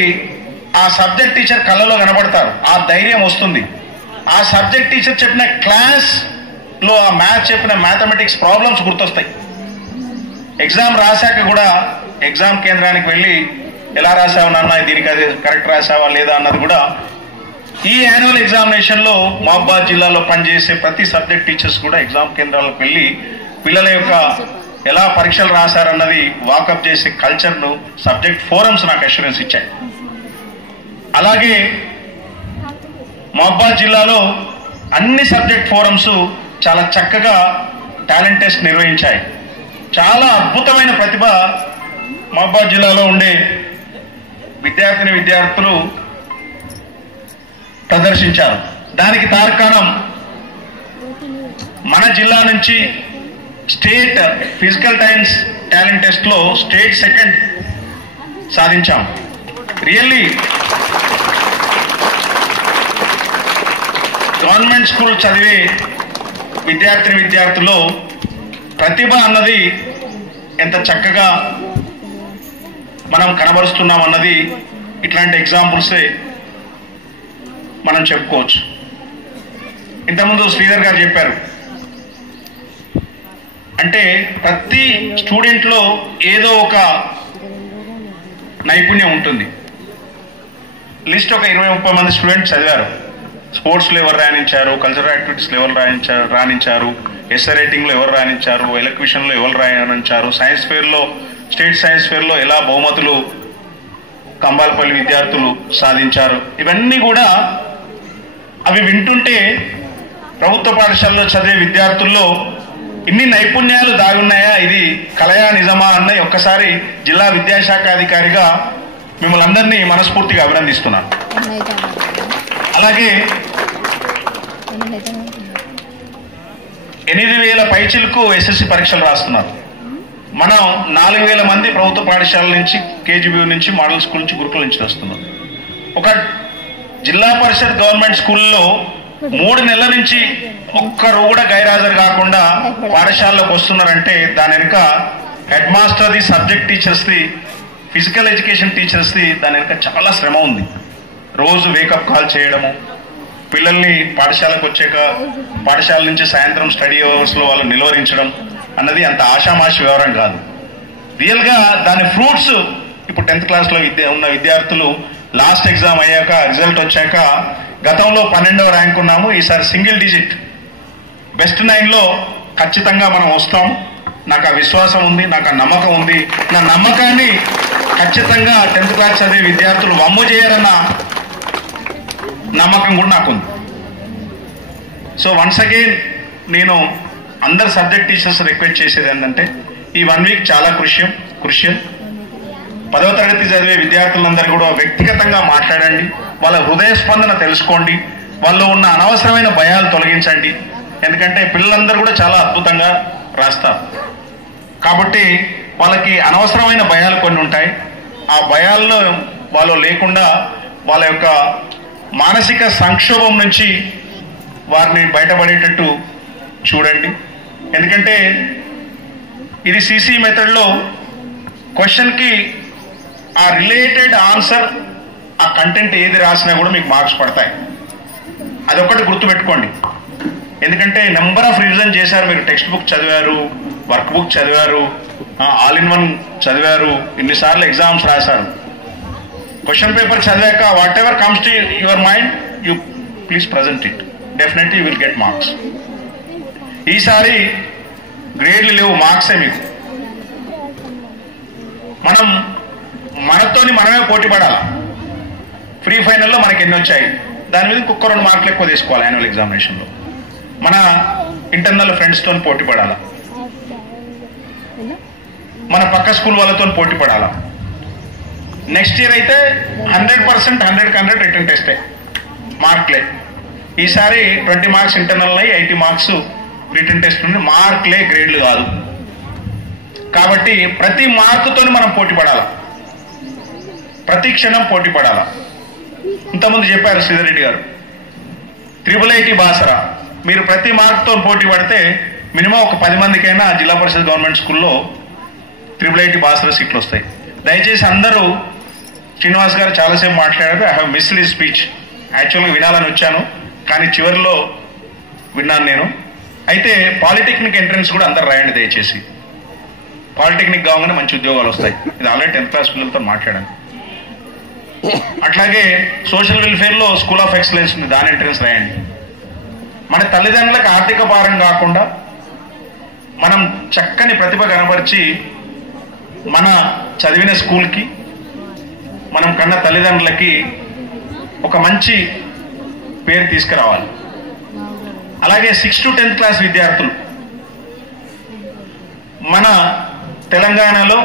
ఆ సబ్జెక్ట్ టీచర్ కళ్ళలో కనబడతారు, ఆ ధైర్యం వస్తుంది. ఆ సబ్జెక్ట్ టీచర్ చెప్పిన క్లాస్లో ఆ మ్యాథ్స్ చెప్పిన మ్యాథమెటిక్స్ ప్రాబ్లమ్స్ గుర్తొస్తాయి. ఎగ్జామ్ రాశాక కూడా ఎగ్జామ్ కేంద్రానికి వెళ్ళి ఎలా రాసావు నాన్న, దీనికి అది కరెక్ట్ రాసావా లేదా అన్నది కూడా ఈ యాన్యువల్ ఎగ్జామినేషన్లో మహబూబాబాద్ జిల్లాలో పనిచేసే ప్రతి సబ్జెక్ట్ టీచర్స్ కూడా ఎగ్జామ్ కేంద్రాలకు వెళ్ళి పిల్లల యొక్క ఎలా పరీక్షలు రాశారన్నది వాకప్ చేసే కల్చర్ను సబ్జెక్ట్ ఫోరమ్స్ నాకు అష్యూరెన్స్ ఇచ్చాయి. అలాగే మహబూబాబాద్ జిల్లాలో అన్ని సబ్జెక్ట్ ఫోరమ్స్ చాలా చక్కగా టాలెంట్ టెస్ట్ నిర్వహించాయి. చాలా అద్భుతమైన ప్రతిభ మహబూబాబాద్ జిల్లాలో ఉండే విద్యార్థులు ప్రదర్శించారు. దానికి తార్కాణం మన జిల్లా నుంచి state physical science talent test లో స్టేట్ సెకండ్ సాధించాం. రియల్లీ గవర్నమెంట్ స్కూల్ చదివే విద్యార్థుల్లో ప్రతిభ అన్నది ఎంత చక్కగా మనం కనబరుస్తున్నాం అన్నది ఇట్లాంటి ఎగ్జాంపుల్సే మనం చెప్పుకోవచ్చు. ఇంతకుముందు శ్రీధర్ గారు చెప్పారు, అంటే ప్రతి స్టూడెంట్లో ఏదో ఒక నైపుణ్యం ఉంటుంది. లిస్ట్ ఒక 20-30 మంది స్టూడెంట్స్ చదివారు. స్పోర్ట్స్లో ఎవరు రాణించారు, కల్చరల్ యాక్టివిటీస్లో ఎవరు రాణించారు, ఎస్ఏ రైటింగ్లో ఎవరు రాణించారు, ఎలక్యూషన్లో ఎవరు రాణించారు, సైన్స్ ఫేర్లో, స్టేట్ సైన్స్ ఫేర్లో ఎలా బహుమతులు కంబాలపల్లి విద్యార్థులు సాధించారు. ఇవన్నీ కూడా అవి వింటుంటే ప్రభుత్వ పాఠశాలలో చదివే విద్యార్థుల్లో ఇన్ని నైపుణ్యాలు దాగి ఉన్నాయా, ఇది కలయా నిజమా అన్న ఒక్కసారి జిల్లా విద్యాశాఖ అధికారిగా మిమ్మల్ని అందరినీ మనస్ఫూర్తిగా అభినందిస్తున్నాను. అలాగే 8,000 పైచిలకు ఎస్ఎస్సి పరీక్షలు రాస్తున్నారు. మనం 4,000 మంది ప్రభుత్వ పాఠశాలల నుంచి, కేజీబీ నుంచి, మోడల్ స్కూల్ నుంచి, గురుకుల నుంచి వస్తున్నాం. ఒక జిల్లా పరిషత్ గవర్నమెంట్ స్కూల్లో 3 నెలల నుంచి ఒక్కరు కూడా గైరాజరు కాకుండా పాఠశాలలోకి వస్తున్నారంటే దాని వెనుక హెడ్ మాస్టర్ది, సబ్జెక్ట్ టీచర్స్ది, ఫిజికల్ ఎడ్యుకేషన్ టీచర్స్ది దాని వెనుక చాలా శ్రమ ఉంది. రోజు వేకప్ కాల్ చేయడము, పిల్లల్ని పాఠశాలకు వచ్చాక పాఠశాల నుంచి సాయంత్రం స్టడీ అవర్స్లో వాళ్ళు నిలువరించడం అన్నది అంత ఆషామాషి వ్యవహారం కాదు. రియల్గా దాని ఫ్రూట్స్ ఇప్పుడు 10th క్లాస్లో ఉన్న విద్యార్థులు లాస్ట్ ఎగ్జామ్ అయ్యాక, రిజల్ట్ వచ్చాక గతంలో 12వ ర్యాంక్ ఉన్నాము, ఈసారి సింగిల్ డిజిట్ బెస్ట్ 9లో ఖచ్చితంగా మనం వస్తాం. నాకు ఆ విశ్వాసం ఉంది, నాకు ఆ నమ్మకం ఉంది. నా నమ్మకాన్ని ఖచ్చితంగా 10th క్లాస్ చదివే విద్యార్థులు వమ్ము చేయరన్న నమ్మకం కూడా నాకుంది. సో వన్స్ అగైన్ నేను అందరు సబ్జెక్ట్ టీచర్స్ రిక్వెస్ట్ చేసేది ఏంటంటే ఈ 1 వీక్ చాలా క్రుషియల్. 10వ తరగతి చదివే విద్యార్థులందరూ కూడా వ్యక్తిగతంగా మాట్లాడండి, వాళ్ళ హృదయ స్పందన తెలుసుకోండి, వాళ్ళు ఉన్న అనవసరమైన భయాలు తొలగించండి. ఎందుకంటే పిల్లలందరూ కూడా చాలా అద్భుతంగా రాస్తారు కాబట్టి వాళ్ళకి అనవసరమైన భయాలు కొన్ని ఉంటాయి. ఆ భయాల్లో వాళ్ళు లేకుండా వాళ్ళ యొక్క మానసిక సంక్షోభం నుంచి వారిని బయటపడేటట్టు చూడండి. ఎందుకంటే ఇది సిసి మెథడ్లో క్వశ్చన్కి ఆ రిలేటెడ్ ఆన్సర్, ఆ కంటెంట్ ఏది రాసినా కూడా మీకు మార్క్స్ పడతాయి. అదొకటి గుర్తుపెట్టుకోండి. ఎందుకంటే నెంబర్ ఆఫ్ రివిజన్ చేశారు, మీరు టెక్స్ట్ బుక్ చదివారు, వర్క్ బుక్ చదివారు, ఆల్ ఇన్ వన్ చదివారు, ఇన్నిసార్లు ఎగ్జామ్స్ రాశారు. క్వశ్చన్ పేపర్ చదివాక whatever comes to your mind you please present it, definitely you will get marks. ఈసారి గ్రేడ్లు లేవు, మార్క్సే మీకు. మనం మనతోని మనమే పోటీ పడాలి. ప్రీ ఫైనల్లో మనకి ఎన్ని వచ్చాయి దాని మీద ఇంకొక 2 మార్కులు ఎక్కువ తీసుకోవాలి. యాన్యువల్ ఎగ్జామినేషన్లో మన ఇంటర్నల్ ఫ్రెండ్స్తో పోటీ పడాలా, మన పక్క స్కూల్ వాళ్ళతో పోటీ పడాలా. నెక్స్ట్ ఇయర్ అయితే 100% 100 రిటర్న్ టెస్టే, మార్క్లే. ఈసారి 20 మార్క్స్ ఇంటర్నల్ అయ్యి 80 మార్క్స్ రిటర్న్ టెస్ట్ నుండి, మార్క్లే, గ్రేడ్లు కాదు. కాబట్టి ప్రతి మార్కుతో మనం పోటీ పడాలా, ప్రతి క్షణం పోటీ పడాలా. ఇంతకుముందు చెప్పారు శ్రీధర్ రెడ్డి గారు, 888 బాసరా, మీరు ప్రతి మార్కుతో పోటీ పడితే మినిమం ఒక 10 మందికైనా జిల్లా పరిషత్ గవర్నమెంట్ స్కూల్లో 888 బాసరా సీట్లు వస్తాయి. దయచేసి అందరూ, శ్రీనివాస్ గారు చాలాసేపు మాట్లాడారు, I have missed his speech. యాక్చువల్గా వినాలని వచ్చాను కానీ చివరిలో విన్నాను నేను. అయితే పాలిటెక్నిక్ ఎంట్రన్స్ కూడా అందరు రాయండి దయచేసి. పాలిటెక్నిక్ కాగానే మంచి ఉద్యోగాలు వస్తాయి. ఇది ఆల్రెడీ 10th క్లాస్ పిల్లలతో మాట్లాడాను. అట్లాగే సోషల్ వెల్ఫేర్లో స్కూల్ ఆఫ్ ఎక్సలెన్స్ ఉంది, దాని ఎంట్రన్స్ రాయండి. మన తల్లిదండ్రులకు ఆర్థిక భారం కాకుండా మనం చక్కని ప్రతిభ కనబరిచి మన చదివిన స్కూల్కి, మనం కన్న తల్లిదండ్రులకి ఒక మంచి పేరు తీసుకురావాలి. అలాగే 6th to 10th క్లాస్ విద్యార్థులు, మన తెలంగాణలో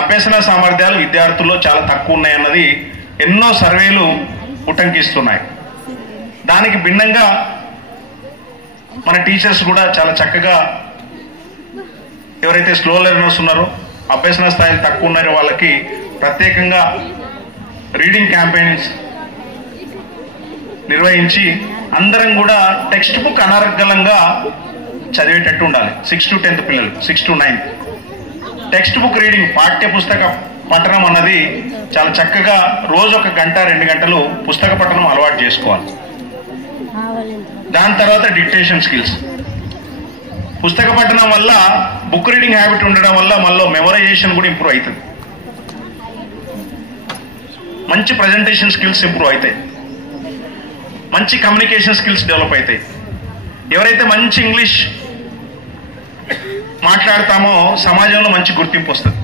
అభ్యసన సామర్థ్యాలు విద్యార్థుల్లో చాలా తక్కువ ఉన్నాయన్నది ఎన్నో సర్వేలు ఉటంకిస్తున్నాయి. దానికి భిన్నంగా మన టీచర్స్ కూడా చాలా చక్కగా, ఎవరైతే స్లో లెర్నర్స్ ఉన్నారో, అభ్యసన స్థాయిలు తక్కువ ఉన్నారో వాళ్ళకి ప్రత్యేకంగా రీడింగ్ క్యాంపెయిన్స్ నిర్వహించి అందరం కూడా టెక్స్ట్ బుక్ అనర్గళంగా చదివేటట్టు ఉండాలి. 6th to 10th పిల్లలు, 6th to 9th text book reading, పాఠ్య పుస్తక పఠనం అన్నది చాలా చక్కగా రోజు 1 గంట 2 గంటలు పుస్తక పఠనం అలవాటు చేసుకోవాలి. దాని తర్వాత డిక్టేషన్ స్కిల్స్. పుస్తక పఠనం వల్ల, బుక్ రీడింగ్ హ్యాబిట్ ఉండడం వల్ల మనలో మెమరైజేషన్ కూడా ఇంప్రూవ్ అవుతుంది, మంచి ప్రజెంటేషన్ స్కిల్స్ ఇంప్రూవ్ అవుతాయి, మంచి కమ్యూనికేషన్ స్కిల్స్ డెవలప్ అవుతాయి. ఎవరైతే మంచి ఇంగ్లీష్ మాట్లాడతామో సమాజంలో మంచి గుర్తింపు వస్తుంది.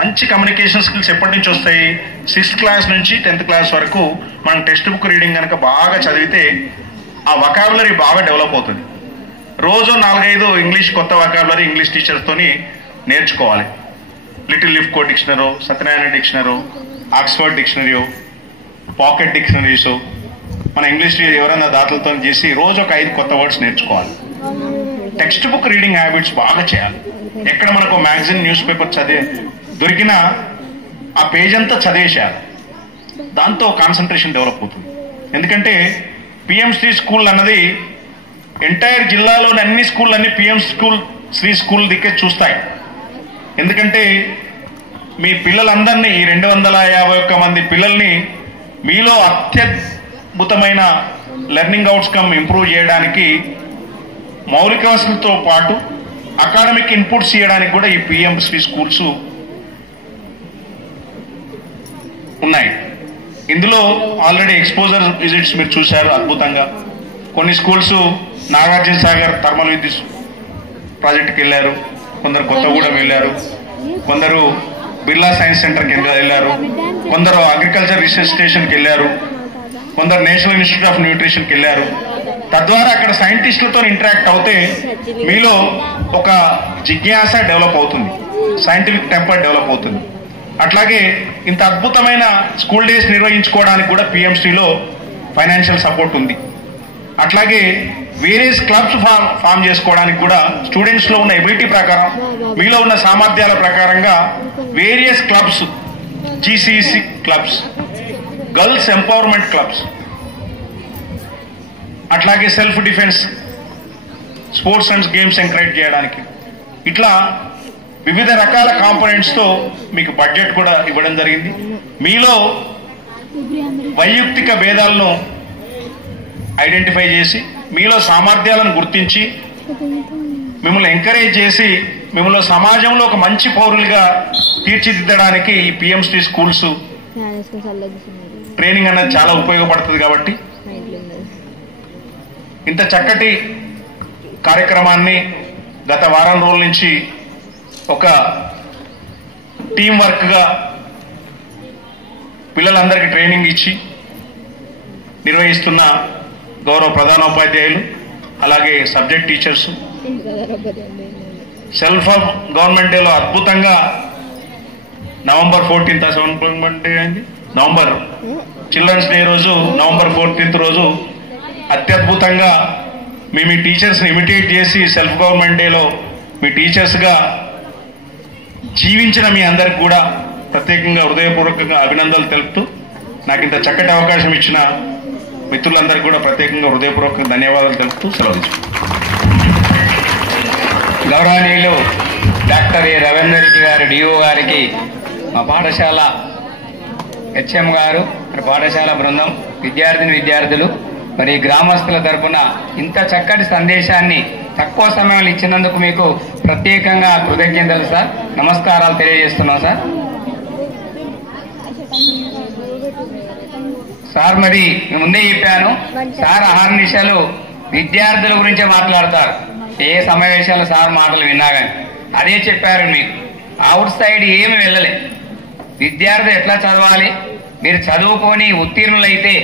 మంచి కమ్యూనికేషన్ స్కిల్స్ ఎప్పటి నుంచి వస్తాయి? 6th క్లాస్ నుంచి 10th క్లాస్ వరకు మనం టెక్స్ట్ బుక్ రీడింగ్ కనుక బాగా చదివితే ఆ వొకాబులరీ బాగా డెవలప్ అవుతుంది. రోజు 4-5 ఇంగ్లీష్ కొత్త వొకాబులరీ ఇంగ్లీష్ టీచర్స్తోని నేర్చుకోవాలి. Little Lifco dictionary, Satyanarayana dictionary, Oxford dictionary, pocket dictionaries, మన ఇంగ్లీష్ ఎవరైనా దాతలతో చేసి రోజు ఒక 5 కొత్త వర్డ్స్ నేర్చుకోవాలి. టెక్స్ట్ బుక్ రీడింగ్ హ్యాబిట్స్ బాగా చేయాలి. ఎక్కడ మనకు మ్యాగజైన్, న్యూస్ పేపర్ దొరికినా ఆ పేజ్ అంతా చదివేసేయాలి. దాంతో కాన్సన్ట్రేషన్ డెవలప్ అవుతుంది. ఎందుకంటే పిఎం శ్రీ స్కూల్ అన్నది ఎంటైర్ జిల్లాలోని అన్ని స్కూళ్ళన్నీ పిఎం శ్రీ స్కూల్ దిక్కే చూస్తాయి. ఎందుకంటే మీ పిల్లలందరినీ, ఈ 251 మంది పిల్లల్ని మీలో అత్యద్భుతమైన లెర్నింగ్ అవుట్కమ్ ఇంప్రూవ్ చేయడానికి, మౌలిక వసతులతో పాటు అకాడమిక్ ఇన్పుట్స్ చేయడానికి కూడా ఈ పిఎం శ్రీ స్కూల్స్ ఉన్నాయి. ఇందులో ఆల్రెడీ ఎక్స్పోజర్ విజిట్స్ మీరు చూశారు అద్భుతంగా. కొన్ని స్కూల్స్ నాగార్జున సాగర్ థర్మల్ విద్యుత్ ప్రాజెక్టుకి వెళ్ళారు, కొందరు కొత్తగూడెం వెళ్ళారు, కొందరు బిర్లా సైన్స్ సెంటర్కి వెళ్ళారు, కొందరు అగ్రికల్చర్ రీసెర్చ్ స్టేషన్కి వెళ్ళారు, కొందరు నేషనల్ ఇన్స్టిట్యూట్ ఆఫ్ న్యూట్రిషన్కి వెళ్ళారు. తద్వారా అక్కడ సైంటిస్టులతో ఇంటరాక్ట్ అవుతే మీలో ఒక జిజ్ఞాస డెవలప్ అవుతుంది, సైంటిఫిక్ టెంపర్ డెవలప్ అవుతుంది. అట్లాగే ఇంత అద్భుతమైన స్కూల్ డేస్ నిర్వహించుకోవడానికి కూడా పిఎంసీలో ఫైనాన్షియల్ సపోర్ట్ ఉంది. అట్లాగే వేరియస్ క్లబ్స్ ఫామ్ చేసుకోవడానికి కూడా స్టూడెంట్స్లో ఉన్న ఎబిలిటీ ప్రకారం, మీలో ఉన్న సామర్థ్యాల ప్రకారంగా various clubs, GCC clubs, girls empowerment clubs, అట్లాగే self defence, sports and games encourage చేయడానికి, ఇట్లా వివిధ రకాల కాంపోనెంట్స్తో మీకు బడ్జెట్ కూడా ఇవ్వడం జరిగింది. మీలో వైయక్తిక భేదాలను ఐడెంటిఫై చేసి, మీలో సామర్థ్యాలను గుర్తించి, మిమ్మల్ని ఎంకరేజ్ చేసి, మిమ్మల్ని సమాజంలో ఒక మంచి పౌరులుగా తీర్చిదిద్దడానికి ఈ పిఎంసీ స్కూల్స్ ట్రైనింగ్ అన్నది చాలా ఉపయోగపడుతుంది. కాబట్టి ఇంత చక్కటి కార్యక్రమాన్ని గత వారం రోజుల నుంచి ఒక టీం వర్క్గా పిల్లలందరికీ ట్రైనింగ్ ఇచ్చి నిర్వహిస్తున్న గౌరవ ప్రధానోపాధ్యాయులు, అలాగే subject teachers, self of government డేలో అద్భుతంగా నవంబర్ 14th అయింది, నవంబర్ చిల్డ్రన్స్ డే రోజు నవంబర్ 14th రోజు అత్యద్భుతంగా మీ టీచర్స్ని ఇమిటేట్ చేసి సెల్ఫ్ గవర్నమెంట్ డేలో మీ టీచర్స్గా జీవించిన మీ అందరికి కూడా ప్రత్యేకంగా హృదయపూర్వకంగా అభినందనలు తెలుపుతూ, నాకు ఇంత చక్కటి అవకాశం ఇచ్చిన మిత్రులందరికీ కూడా ప్రత్యేకంగా హృదయపూర్వకంగా ధన్యవాదాలు తెలుపుతూ సెలవు గౌరవనీయులు డాక్టర్ ఏ రవీందర్ రెడ్డి గారు డిఓ గారికి, మా పాఠశాల హెచ్ఎం గారు, పాఠశాల బృందం, విద్యార్థులు, మరి గ్రామస్తుల తరఫున ఇంత చక్కటి సందేశాన్ని తక్కువ సమయంలో ఇచ్చినందుకు మీకు ప్రత్యేకంగా కృతజ్ఞతలు సార్, నమస్కారాలు తెలియజేస్తున్నాం సార్. సార్ మరి ముందే చెప్పాను సార్, అహర్నిశలు విద్యార్థుల గురించే మాట్లాడతారు. ఏ సమావేశాలు సార్ మాటలు విన్నా కానీ అదే చెప్పారు. మీకు అవుట్ సైడ్ ఏమి వెళ్ళలే. విద్యార్థి ఎట్లా చదవాలి, మీరు చదువుకొని ఉత్తీర్ణులైతే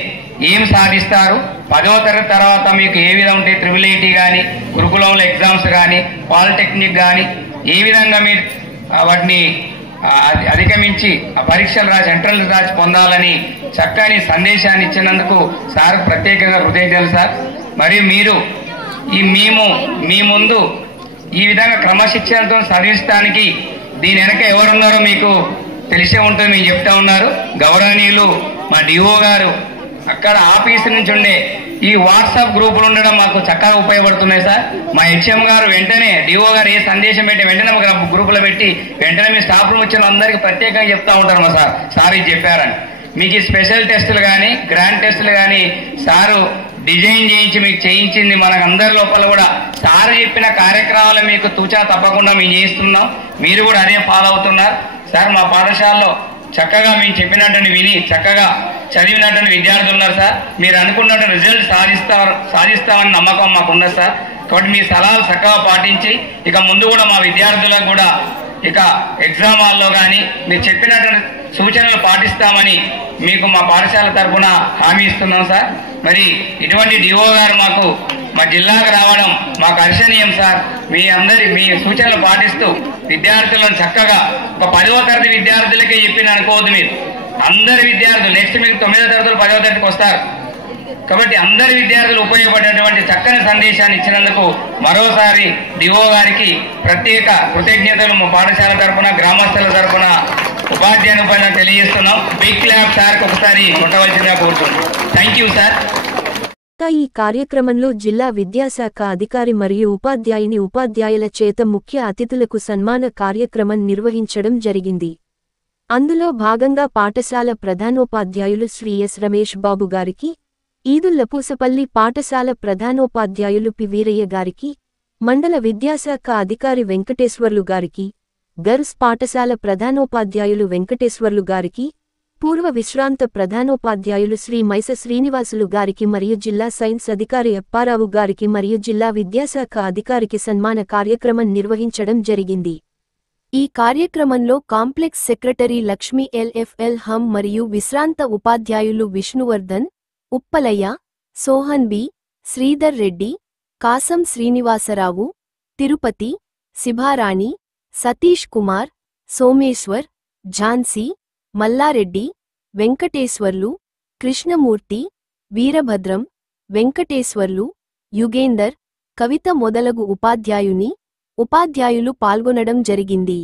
ఏం సాధిస్తారు, 10వ తరగతి తర్వాత మీకు ఏ విధంగా ఉంటాయి, ట్రిపుల్ కానీ, గురుకులంలో ఎగ్జామ్స్ కానీ, పాలిటెక్నిక్ కానీ, ఏ విధంగా మీరు వాటిని అధిగమించి ఆ పరీక్షలు రాసి ఎంట్రన్స్ రాసి పొందాలని చక్కని సందేశాన్ని ఇచ్చినందుకు సార్ ప్రత్యేకంగా కృతజ్ఞతలు సార్. మరి మీరు మేము మీ ముందు ఈ విధంగా క్రమశిక్షణతో చదివించడానికి దీని వెనక ఎవరున్నారో మీకు తెలిసే ఉంటుంది. మీకు చెప్తా ఉన్నారు గౌరవనీయులు మా డిఓ గారు. అక్కడ ఆఫీస్ నుంచి ఉండే ఈ వాట్సాప్ గ్రూపులు ఉండడం మాకు చక్కగా ఉపయోగపడుతున్నాయి సార్. మా హెచ్ఎం గారు వెంటనే డిఓ గారు ఏ సందేశం పెట్టి వెంటనే మాకు గ్రూపులో పెట్టి వెంటనే మీ స్టాఫ్ రూమ్ వచ్చిన అందరికీ ప్రత్యేకంగా చెప్తా ఉంటారు. మా సార్ ఇది చెప్పారని. మీకు ఈ స్పెషల్ టెస్టులు కానీ, గ్రాండ్ టెస్టులు కానీ సారు డిజైన్ చేయించి మీకు చేయించింది మనకందరి లోపల కూడా సార్ చెప్పిన కార్యక్రమాలు మీకు తూచా తప్పకుండా మేము చేస్తున్నాం. మీరు కూడా అదే ఫాలో అవుతున్నారు. సార్ మా పాఠశాలలో చక్కగా మేము చెప్పినట్టు విని చక్కగా చదివినటువంటి విద్యార్థులు ఉన్నారు సార్. మీరు అనుకున్నట్టు రిజల్ట్ సాధిస్తామని నమ్మకం మాకున్నది సార్. కాబట్టి మీ సలహాలు చక్కగా పాటించి ఇక ముందు కూడా మా విద్యార్థులకు కూడా ఇక ఎగ్జామ్ హాల్లో కానీ మీరు చెప్పినటువంటి సూచనలు పాటిస్తామని మీకు మా పాఠశాల తరఫున హామీ ఇస్తున్నాం సార్. మరి ఇటువంటి డిఓ గారు మాకు మా జిల్లాకు రావడం మాకు హర్షణీయం సార్. మీ సూచనలు పాటిస్తూ విద్యార్థులను చక్కగా ఒక 10వ తరగతి విద్యార్థులకే చెప్పిన అనుకోవద్దు. మీరు అందరి విద్యార్థులు నెక్స్ట్ మీకు 9వ తరగతులు 10వ తరగతికి వస్తారు కాబట్టి అందరి విద్యార్థులు ఉపయోగపడేటువంటి చక్కని సందేశాన్ని ఇచ్చినందుకు మరోసారి డిఓ గారికి ప్రత్యేక కృతజ్ఞతలు మా పాఠశాల తరఫున గ్రామస్తుల తరఫున ఉపాధ్యాయుని పైన తెలియజేస్తున్నాం. బిగ్ క్లాప్ సార్కి ఒకసారి కొట్టవలసిందిగా కోరుతున్నాం. Thank you sir. ఈ కార్యక్రమంలో జిల్లా విద్యాశాఖ అధికారి మరియు ఉపాధ్యాయుల చేత ముఖ్య అతిథులకు సన్మాన కార్యక్రమం నిర్వహించడం జరిగింది. అందులో భాగంగా పాఠశాల ప్రధానోపాధ్యాయులు శ్రీ ఎస్ రమేష్ బాబు గారికి, ఈదుల్లపూసపల్లి పాఠశాల ప్రధానోపాధ్యాయులు పి వీరయ్య గారికి, మండల విద్యాశాఖ అధికారి వెంకటేశ్వర్లు గారికి, గర్ల్స్ పాఠశాల ప్రధానోపాధ్యాయులు వెంకటేశ్వర్లు గారికి, పూర్వ విశ్రాంత ప్రధానోపాధ్యాయులు శ్రీ మైస శ్రీనివాసులు గారికి మరియు జిల్లా సైన్స్ అధికారి అప్పారావు గారికి మరియు జిల్లా విద్యాశాఖ అధికారికి సన్మాన కార్యక్రమం నిర్వహించడం జరిగింది. ఈ కార్యక్రమంలో కాంప్లెక్స్ సెక్రటరీ లక్ష్మీ ఎల్ఎఫ్ఎల్ హం మరియు విశ్రాంత ఉపాధ్యాయులు విష్ణువర్ధన్, ఉప్పలయ్య, సోహన్ బి, శ్రీధర్ రెడ్డి, కాసం శ్రీనివాసరావు, తిరుపతి, శిభారాణి, సతీష్ కుమార్, సోమేశ్వర్, ఝాన్సీ, మల్లారెడ్డి, వెంకటేశ్వర్లు, కృష్ణమూర్తి, వీరభద్రం, వెంకటేశ్వర్లు, యుగేందర్, కవిత మొదలగు ఉపాధ్యాయులు పాల్గొనడం జరిగింది.